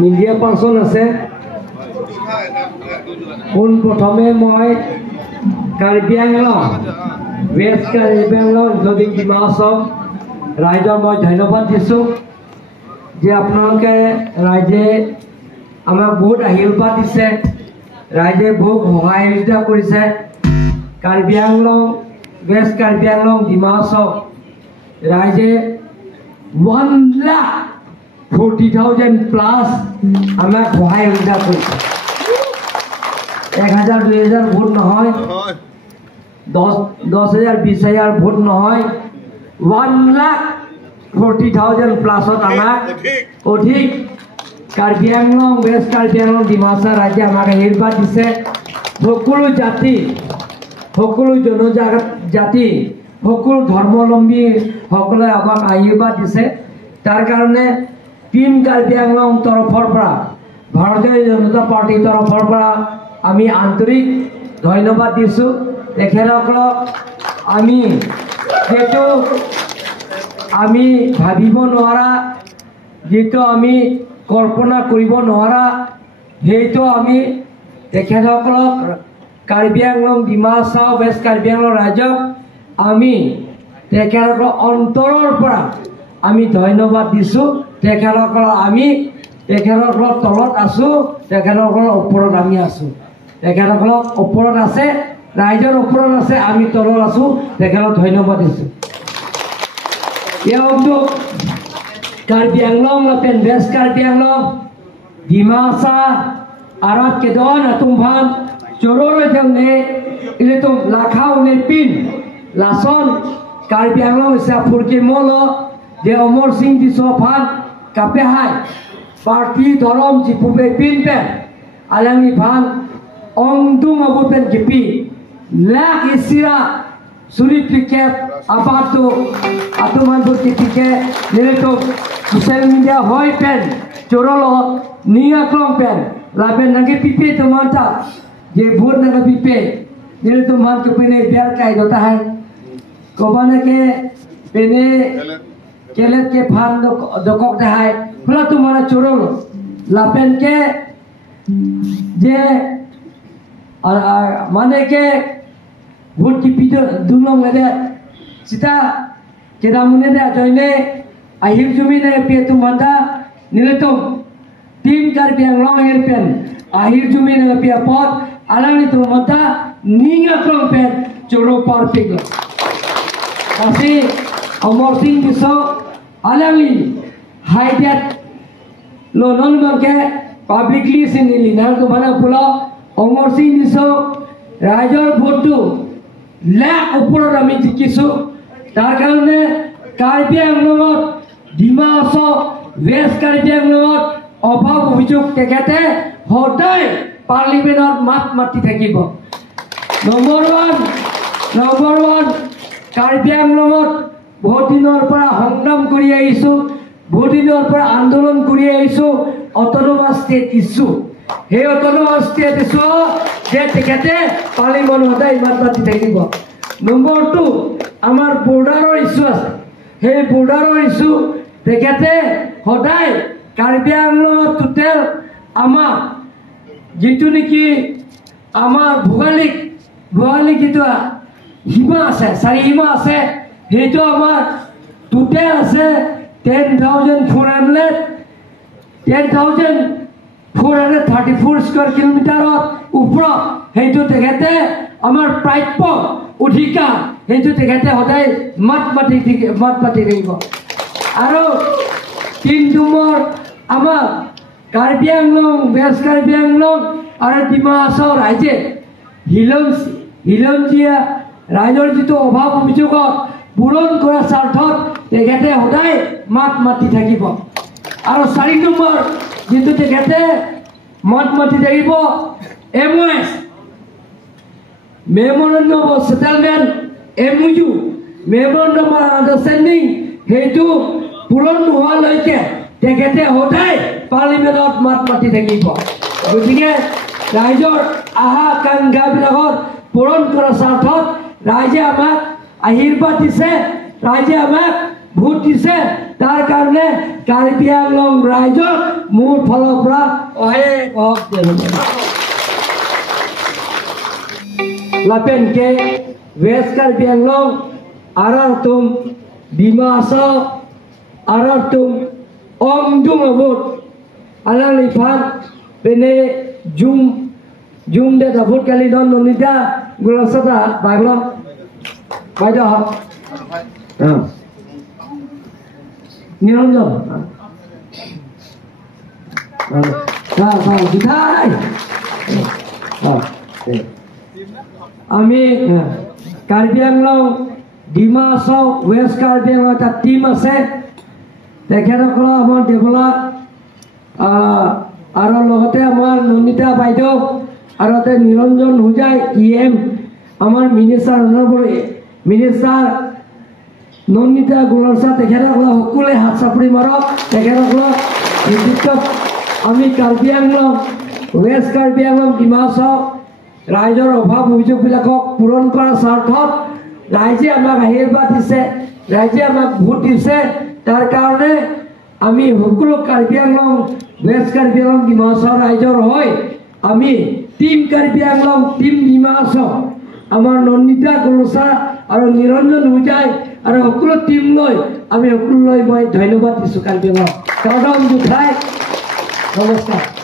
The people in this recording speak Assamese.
মিডিয়া পাৰ্চন আছে পোন প্ৰথমে মই কাৰ্বি আংলং ৱেষ্ট কাৰ্বি আংলং ইনক্লুডিং ডিমা হাছাও ৰাইজক মই ধন্যবাদ দিছোঁ যে আপোনালোকে ৰাইজে আমাক বহুত আশীৰ্বাদ দিছে ৰাইজে বহুত সহায় সহযোগিতা কৰিছে কাৰ্বি আংলং ৱেষ্ট কাৰ্বি আংলং ডিমা হাছাও ৰাইজে 1,40,000 প্লাছ আমাক সহায় সহযোগিতা কৰিছে 1,000 2,000 ভোট নহয় 10,000 20,000 ভোট নহয় 1,40,000 প্লাছত আমাক অধিক কাৰ্বি আংলং ৱেষ্ট কাৰ্বি আংলং ডিমা হাছাও ৰাইজে আমাক আশীৰ্বাদ দিছে সকলো জাতি সকলো জনজাতি সকলো ধৰ্মাৱলম্বী সকলে আমাক আশীৰ্বাদ দিছে তাৰ কাৰণে টিম কাৰ্বি আংলং তৰফৰ পৰা ভাৰতীয় জনতা পাৰ্টিৰ তৰফৰ পৰা আমি আন্তৰিক ধন্যবাদ দিছোঁ তেখেতসকলক আমি যেটো আমি ভাবিব নোৱাৰা যেটো আমি কল্পনা কৰিব নোৱাৰা সেইটো আমি তেখেতসকলক কাৰ্বি আংলং ডিমা হাছাও ৱেষ্ট কাৰ্বি আংলং ৰাইজক আমি তেখেতসকলৰ অন্তৰৰ পৰা আমি ধন্যবাদ দিছোঁ তেখেতসকলৰ আমি তেখেতসকলৰ তলত আছোঁ তেখেতসকলৰ ওপৰত আমি আছোঁ তেখেতসকলক ওপৰত আছে ৰাইজৰ ওপৰত আছে আমি তলত আছোঁ তেখেতক ধন্যবাদ দিছোঁ untuk Karbi Anglong lapen West Karbi Anglong di masa arat kedon atumban cororo jamne ile tum lakhau ne pin lason Karbi Anglong sa purke molo de Omar Singh di sofan kape hai parti dorom jipube pin pe alangi bhan ongdung abu pen jipi lak isira sulit tiket apa tu atuman tiket nilai tu social media hoi pen corolo niya klong pen lapen nage pipe tu manta je vote nage pipe nilai tu man tu pene biar kai dota hai kobane ke pene kelet ke phan dokok dah hai pula tu mana corolo lapen ke je mane ke vote ki pito dunong lede sita kita mune de joine ahir jumi ne pe tu manda niletum tim Karbi Anglong herpen ahir jumi ne pe pot alani tu manda ninga klong pen choro par pig kasi Omar Singh biso alani haidat lo non ke publicly sinili na ko bana pula Omar Singh biso rajor votu lakh ওপৰত আমি জিকিছোঁ তাৰ কাৰণে কাৰ্বি আংলঙত ডিমা হাছাও ৱেষ্ট কাৰ্বি আংলঙত অভাৱ অভিযোগ তেখেতে সদায় পাৰ্লিমেণ্টত মাত মাতি থাকিব নম্বৰ ওৱান কাৰ্বি আংলঙত বহুত দিনৰ পৰা সংগ্ৰাম কৰি আহিছোঁ বহুত দিনৰ পৰা আন্দোলন কৰি আহিছোঁ অট'নমাছ ষ্টেট ইছ্যু সেই অট'নমাছ ষ্টেট ইছ্যু যে তেখেতে পাৰ্লিমেণ্ট সদায় মাত মাতি থাকিব নম্বৰ 2 আমাৰ বৰ্ডাৰৰ ইছ্যু আছে সেই বৰ্ডাৰৰ ইছ্যু তেখেতে সদায় কাৰ্বি আংলঙত টোটেল আমাৰ যিটো নেকি আমাৰ ভোগালী যিটো সীমা আছে 4 সীমা আছে সেইটো আমাৰ টোটেল আছে 10,434 স্কয়াৰ কিলোমিটাৰত ওপৰত সেইটো তেখেতে আমাৰ প্ৰাপ্য অধিকাৰ সেইটো তেখেতে সদায় মাত মাতি থাকিব আৰু 3 নম্বৰ আমাৰ কাৰ্বি আংলং ৱেষ্ট কাৰ্বি আংলং আৰু ডিমা হাছাও ৰাইজে হিলঞ্জীয়া ৰাইজৰ যিটো অভাৱ অভিযোগত পূৰণ কৰাৰ স্বাৰ্থত তেখেতে সদায় মাত মাতি থাকিব আৰু 4 নম্বৰ যেটো তেখেতে মাত মাতি থাকিব MOS Memorandum of Settlement MOU Memorandum of Understanding হেতু পূৰণ নোহোৱালৈকে তেখেতে সদায় পাৰ্লিমেণ্টত মাত মাতি থাকিব গতিকে ৰাইজৰ আহা আকাংক্ষাবিলাকত পূৰণ কৰাৰ স্বাৰ্থত ৰাইজে আমাক আশীৰ্বাদ দিছে ৰাইজে আমাক ভোট দিছে তাৰ কাৰণে কাৰণে কাৰ্বি আংলং ৰাইজক মোৰ ফালৰ পৰা লাপেনকে ৱেষ্ট কাৰ্বি আংলং আৰাৰতুম ডিমা হাছাও আৰাৰতুম অংডুম অবুত আলাং লিফান বেনে জুম দে দাবুত কালি দন ননিতা গুলাসতা বাইবল বাইদা নিরঞ্জন আমি কাৰ্বি আংলং ডিমা হাছাও ৱেষ্ট কাৰ্বি আংলং এটা টিম আছে তেখেতসকলৰ আমাৰ ডেভেলপ আৰু লগতে আমাৰ নন্দিতা বাইদেউ আৰু নিৰঞ্জন হুজাই EM আমাৰ মিনিষ্টাৰ মিনিষ্টাৰ নন্দিতা গুলৰছা তেখেতসকলক সকলোৱে হাত চাপৰি মাৰক তেখেতসকলক নেতৃত্বত আমি কাৰ্বি আংলং ৱেষ্ট কাৰ্বি আংলং ডিমা হাছাও ৰাইজৰ অভাৱ অভিযোগবিলাকক পূৰণ কৰাৰ স্বাৰ্থত ৰাইজে আমাক আশীৰ্বাদ দিছে ৰাইজে আমাক ভোট দিছে তাৰ কাৰণে আমি সকলো কাৰ্বি আংলং ৱেষ্ট কাৰ্বি আংলং ডিমা হাছাও ৰাইজৰ হৈ আমি টিম কাৰ্বি আংলং টিম ডিমা হাছাও আমাৰ নন্দিতা গুলৰছা আৰু নিৰঞ্জন হুজাই আৰু সকলো টিম লৈ আমি সকলোলৈ মই ধন্যবাদ দিছোঁ কাৰ্বি আংলং নমস্কাৰ।